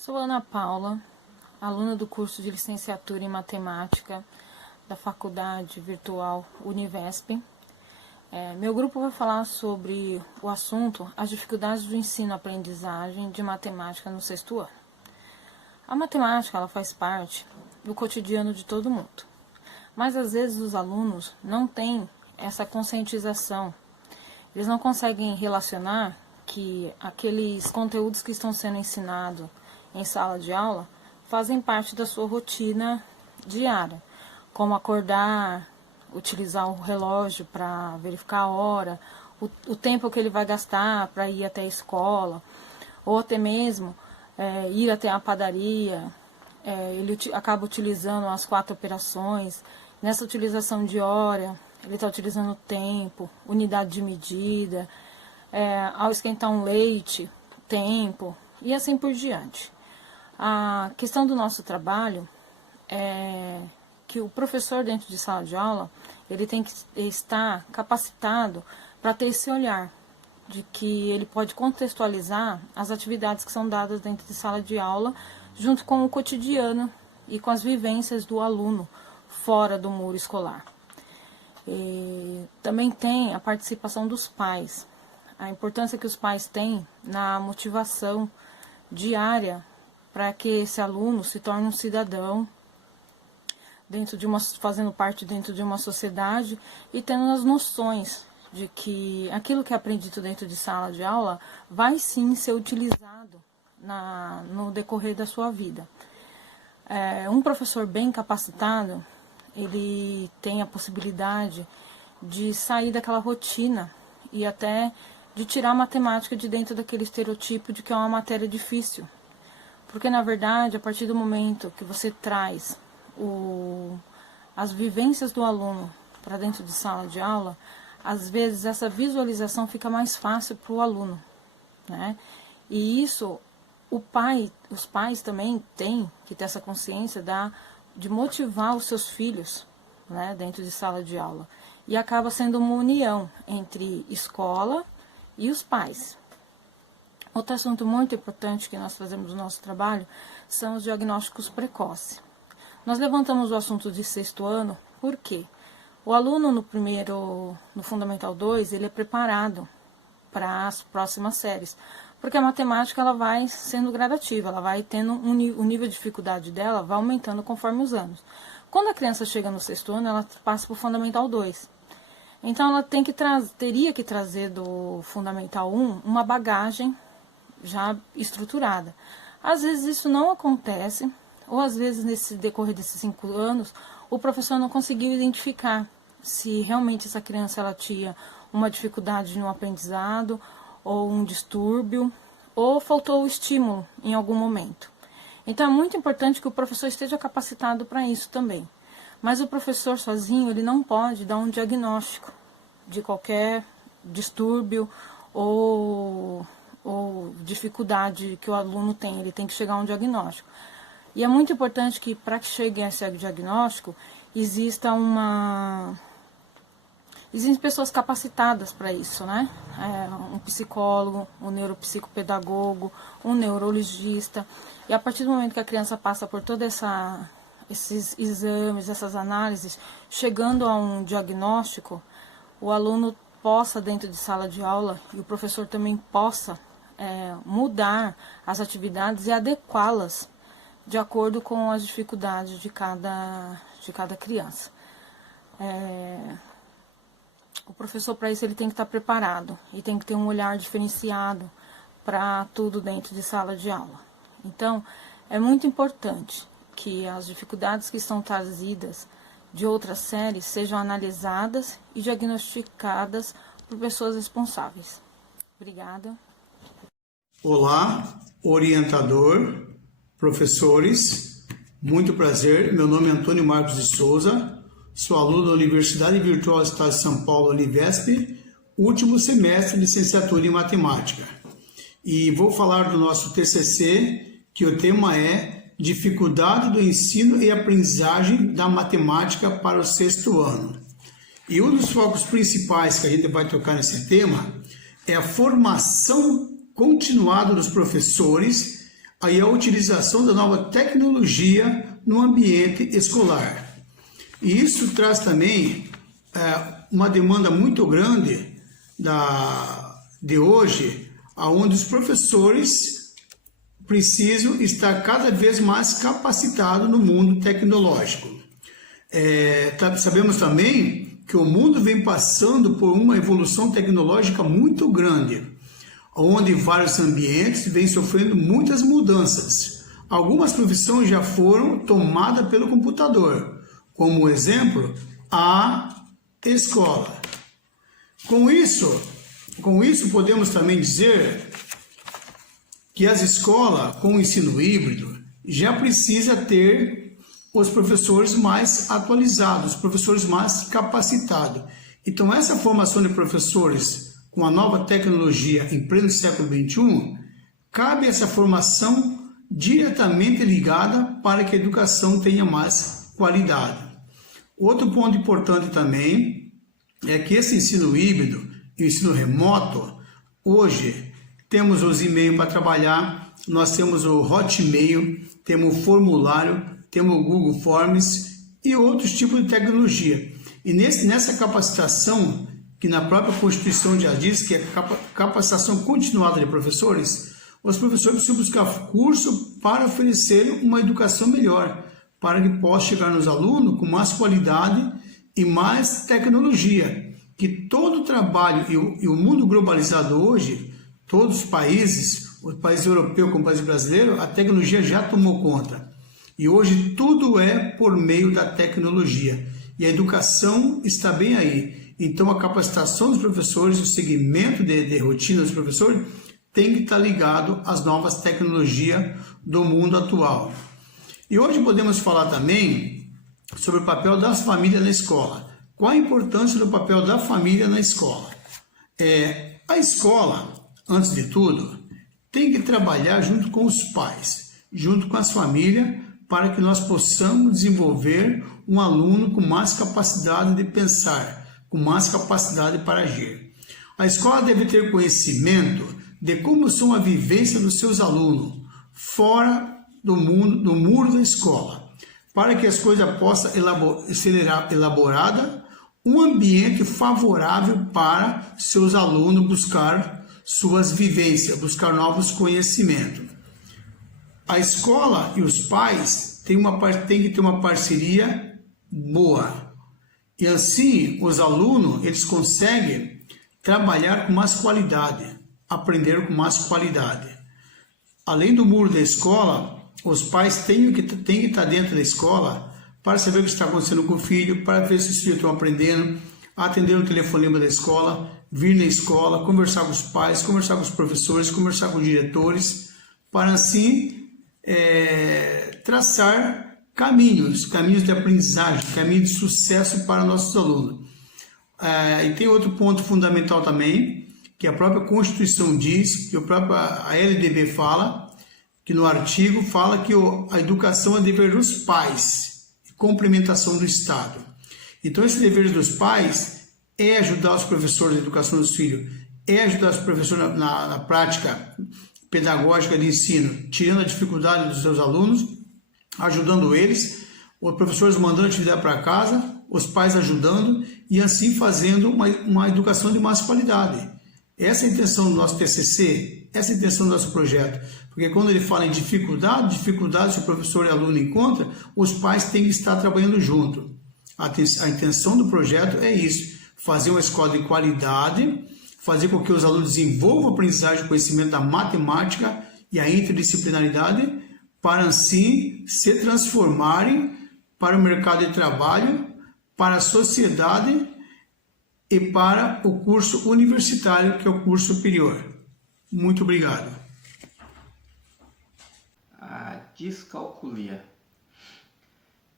Sou Ana Paula, aluna do curso de licenciatura em matemática da Faculdade Virtual Univesp. Meu grupo vai falar sobre o assunto as dificuldades do ensino-aprendizagem de matemática no sexto ano. A matemática ela faz parte do cotidiano de todo mundo, mas às vezes os alunos não têm essa conscientização. Eles não conseguem relacionar que aqueles conteúdos que estão sendo ensinados em sala de aula fazem parte da sua rotina diária, como acordar, utilizar o relógio para verificar a hora, o tempo que ele vai gastar para ir até a escola, ou até mesmo ir até a padaria. Ele acaba utilizando as 4 operações. Nessa utilização de hora, ele está utilizando tempo, unidade de medida, ao esquentar um leite, tempo, e assim por diante. A questão do nosso trabalho é que o professor dentro de sala de aula, ele tem que estar capacitado para ter esse olhar, de que ele pode contextualizar as atividades que são dadas dentro de sala de aula, junto com o cotidiano e com as vivências do aluno fora do muro escolar. E também tem a participação dos pais, a importância que os pais têm na motivação diária para que esse aluno se torne um cidadão, fazendo parte dentro de uma sociedade e tendo as noções de que aquilo que é aprendido dentro de sala de aula vai sim ser utilizado no decorrer da sua vida. Um professor bem capacitado, ele tem a possibilidade de sair daquela rotina e até de tirar a matemática de dentro daquele estereotipo de que é uma matéria difícil. Porque, na verdade, a partir do momento que você traz as vivências do aluno para dentro de sala de aula, às vezes essa visualização fica mais fácil para o aluno, né? E isso, os pais também têm que ter essa consciência de motivar os seus filhos, né, dentro de sala de aula. E acaba sendo uma união entre escola e os pais. Outro assunto muito importante que nós fazemos no nosso trabalho são os diagnósticos precoces. Nós levantamos o assunto de sexto ano, por quê? O aluno no Fundamental 2, ele é preparado para as próximas séries, porque a matemática ela vai sendo gradativa, ela vai tendo o nível de dificuldade dela vai aumentando conforme os anos. Quando a criança chega no sexto ano, ela passa para o Fundamental 2. Então, ela teria que trazer do Fundamental 1 uma bagagem já estruturada. Às vezes isso não acontece, ou às vezes nesse decorrer desses 5 anos, o professor não conseguiu identificar se realmente essa criança ela tinha uma dificuldade no aprendizado, ou um distúrbio, ou faltou o estímulo em algum momento. Então é muito importante que o professor esteja capacitado para isso também. Mas o professor sozinho, ele não pode dar um diagnóstico de qualquer distúrbio ou dificuldade que o aluno tem, ele tem que chegar a um diagnóstico. E é muito importante que, para que chegue a esse diagnóstico, existem pessoas capacitadas para isso, né? Um psicólogo, um neuropsicopedagogo, um neurologista. E a partir do momento que a criança passa por todos esses exames, essas análises, chegando a um diagnóstico, o aluno possa, dentro de sala de aula, e o professor também possa mudar as atividades e adequá-las de acordo com as dificuldades de cada criança. O professor, para isso, ele tem que estar preparado e tem que ter um olhar diferenciado para tudo dentro de sala de aula. Então, é muito importante que as dificuldades que são trazidas de outras séries sejam analisadas e diagnosticadas por pessoas responsáveis. Obrigada. Olá, orientador, professores, muito prazer. Meu nome é Antônio Marcos de Souza, sou aluno da Universidade Virtual do Estado de São Paulo, Univesp, último semestre de licenciatura em matemática. E vou falar do nosso TCC, que o tema é Dificuldade do ensino e aprendizagem da matemática para o sexto ano. E um dos focos principais que a gente vai tocar nesse tema é a formação continuada dos professores aí a utilização da nova tecnologia no ambiente escolar. E isso traz também uma demanda muito grande de hoje, onde os professores precisam estar cada vez mais capacitados no mundo tecnológico. Sabemos também que o mundo vem passando por uma evolução tecnológica muito grande, onde vários ambientes vêm sofrendo muitas mudanças. Algumas profissões já foram tomadas pelo computador, como exemplo, a escola. Com isso podemos também dizer que as escolas com o ensino híbrido já precisa ter os professores mais atualizados, os professores mais capacitados. Então, essa formação de professores com a nova tecnologia em pleno século XXI, cabe essa formação diretamente ligada para que a educação tenha mais qualidade. Outro ponto importante também é que esse ensino híbrido e o ensino remoto, hoje temos os e-mails para trabalhar, nós temos o Hotmail, temos o formulário, temos o Google Forms e outros tipos de tecnologia. E nessa capacitação, que na própria Constituição já diz que é capacitação continuada de professores, os professores precisam buscar curso para oferecer uma educação melhor, para que possa chegar nos alunos com mais qualidade e mais tecnologia. Que todo o trabalho e o mundo globalizado hoje, todos os países europeus como o país brasileiro, a tecnologia já tomou conta. E hoje tudo é por meio da tecnologia. E a educação está bem aí. Então a capacitação dos professores, o segmento de rotina dos professores tem que estar ligado às novas tecnologias do mundo atual. E hoje podemos falar também sobre o papel das famílias na escola. Qual a importância do papel da família na escola? A escola, antes de tudo, tem que trabalhar junto com os pais, junto com as famílias, para que nós possamos desenvolver um aluno com mais capacidade de pensar, com mais capacidade para agir. A escola deve ter conhecimento de como são a vivência dos seus alunos fora do muro da escola, para que as coisas possam ser elaboradas, um ambiente favorável para seus alunos buscar suas vivências, buscar novos conhecimentos. A escola e os pais têm que ter uma parceria boa. E assim, os alunos, eles conseguem trabalhar com mais qualidade, aprender com mais qualidade. Além do muro da escola, os pais têm que estar dentro da escola para saber o que está acontecendo com o filho, para ver se os filhos estão aprendendo, atender o telefonema da escola, vir na escola, conversar com os pais, conversar com os professores, conversar com os diretores, para assim traçar caminhos de aprendizagem, caminhos de sucesso para nossos alunos. E tem outro ponto fundamental também, que a própria Constituição diz, que a LDB fala, que no artigo fala que a educação é dever dos pais, complementação do Estado. Então, esse dever dos pais é ajudar os professores na educação dos filhos, é ajudar os professores na prática pedagógica de ensino, tirando a dificuldade dos seus alunos, ajudando eles, os professores mandando atividade para casa, os pais ajudando e assim fazendo uma educação de mais qualidade. Essa é a intenção do nosso TCC, essa é a intenção do nosso projeto, porque quando ele fala em dificuldade se o professor e o aluno encontram, os pais têm que estar trabalhando junto. A intenção do projeto é isso, fazer uma escola de qualidade, fazer com que os alunos desenvolvam a aprendizagem e conhecimento da matemática e a interdisciplinaridade, para assim se transformarem para o mercado de trabalho, para a sociedade e para o curso universitário, que é o curso superior. Muito obrigado. A descalculia.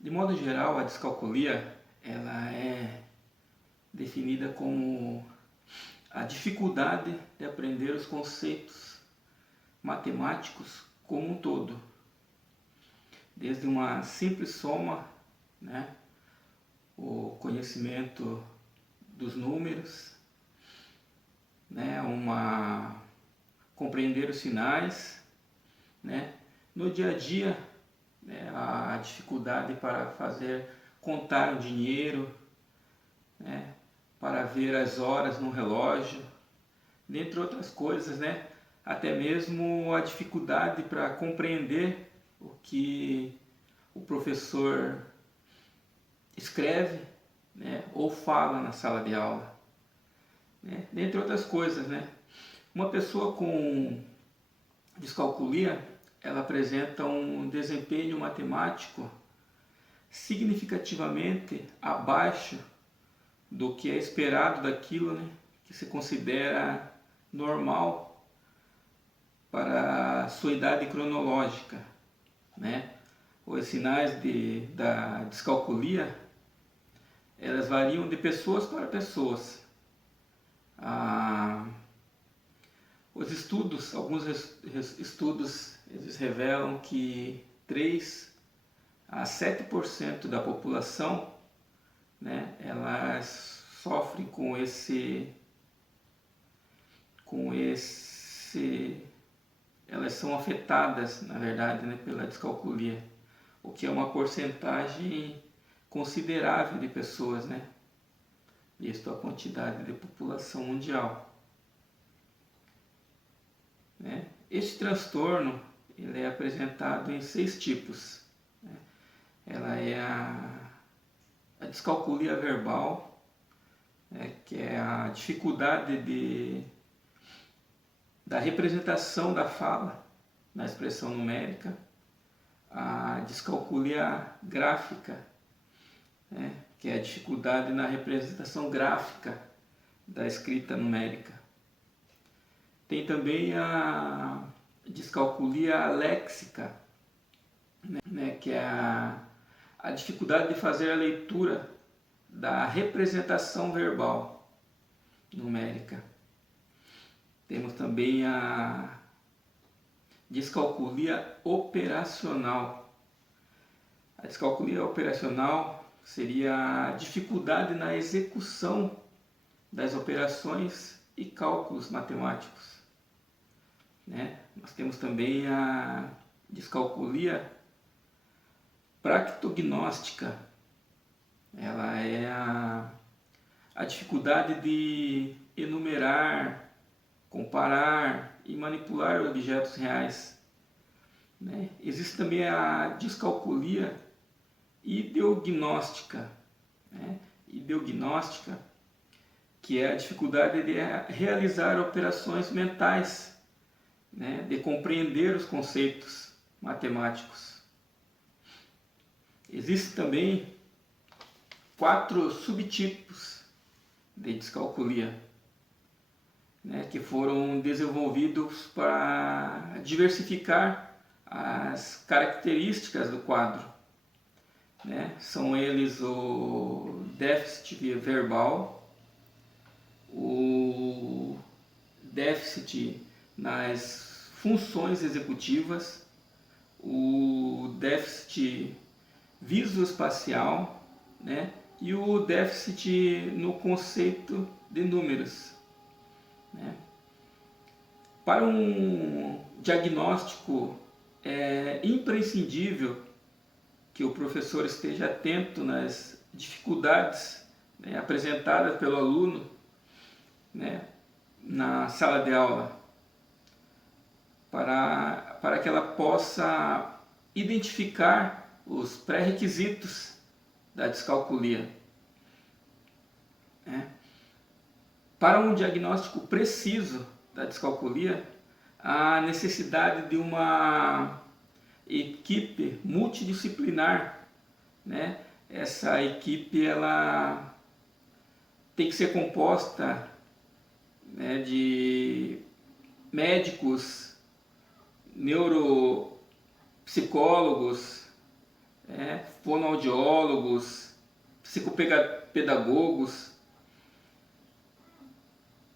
De modo geral, a descalculia ela é definida como a dificuldade de aprender os conceitos matemáticos como um todo, desde uma simples soma, o conhecimento dos números, compreender os sinais, no dia a dia, né, a dificuldade para contar o dinheiro, né, para ver as horas no relógio, dentre outras coisas, né? Até mesmo a dificuldade para compreender o que o professor escreve, né, ou fala na sala de aula, né? Dentre outras coisas, né? Uma pessoa com descalculia, ela apresenta um desempenho matemático significativamente abaixo do que é esperado daquilo, né, que se considera normal para a sua idade cronológica, né? Os sinais da descalculia, elas variam de pessoas para pessoas. Alguns estudos, eles revelam que 3 a 7% da população, né, elas sofrem elas são afetadas, na verdade, né, pela descalculia, o que é uma porcentagem considerável de pessoas, né, visto a quantidade de população mundial, né. Este transtorno, ele é apresentado em 6 tipos, né. Ela é a descalculia verbal, né, que é a dificuldade da representação da fala na expressão numérica. A descalculia gráfica, né, que é a dificuldade na representação gráfica da escrita numérica. Tem também a descalculia léxica, né, que é a dificuldade de fazer a leitura da representação verbal numérica. Temos também a descalculia operacional. A descalculia operacional seria a dificuldade na execução das operações e cálculos matemáticos, né? Nós temos também a descalculia practognóstica. Ela é a dificuldade de enumerar, comparar e manipular objetos reais, né? Existe também a descalculia ideognóstica, né? Ideognóstica, que é a dificuldade de realizar operações mentais, né? De compreender os conceitos matemáticos. Existem também 4 subtipos de descalculia, né, que foram desenvolvidos para diversificar as características do quadro, né? São eles o déficit verbal, o déficit nas funções executivas, o déficit visoespacial, né, e o déficit no conceito de números, né? Para um diagnóstico é imprescindível que o professor esteja atento nas dificuldades, né, apresentadas pelo aluno, né, na sala de aula, para que ela possa identificar os pré-requisitos da descalculia, né? Para um diagnóstico preciso da descalculia, há necessidade de uma equipe multidisciplinar, né? Essa equipe ela tem que ser composta, né, de médicos, neuropsicólogos, fonoaudiólogos, psicopedagogos,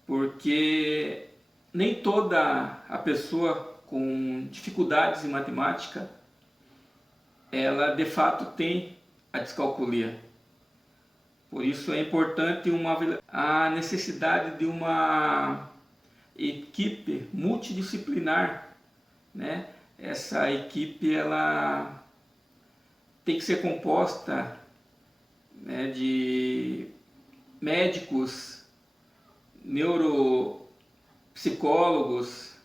porque nem toda a pessoa com dificuldades em matemática, ela de fato tem a descalculia. Por isso é importante a necessidade de uma equipe multidisciplinar, né? essa equipe ela tem que ser composta, né, de médicos, neuropsicólogos,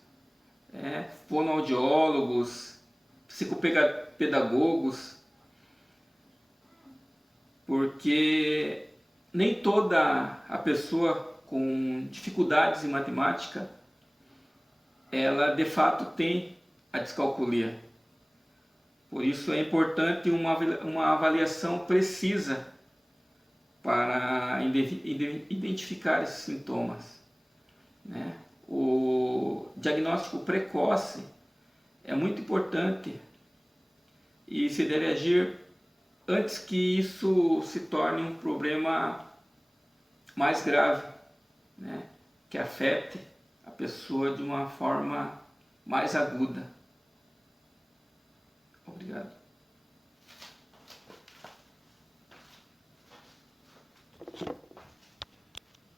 fonoaudiólogos, psicopedagogos, porque nem toda a pessoa com dificuldades em matemática, ela de fato tem a descalculia. Por isso é importante uma avaliação precisa para identificar esses sintomas, né? O diagnóstico precoce é muito importante e se deve agir antes que isso se torne um problema mais grave, né? Que afete a pessoa de uma forma mais aguda. Obrigado.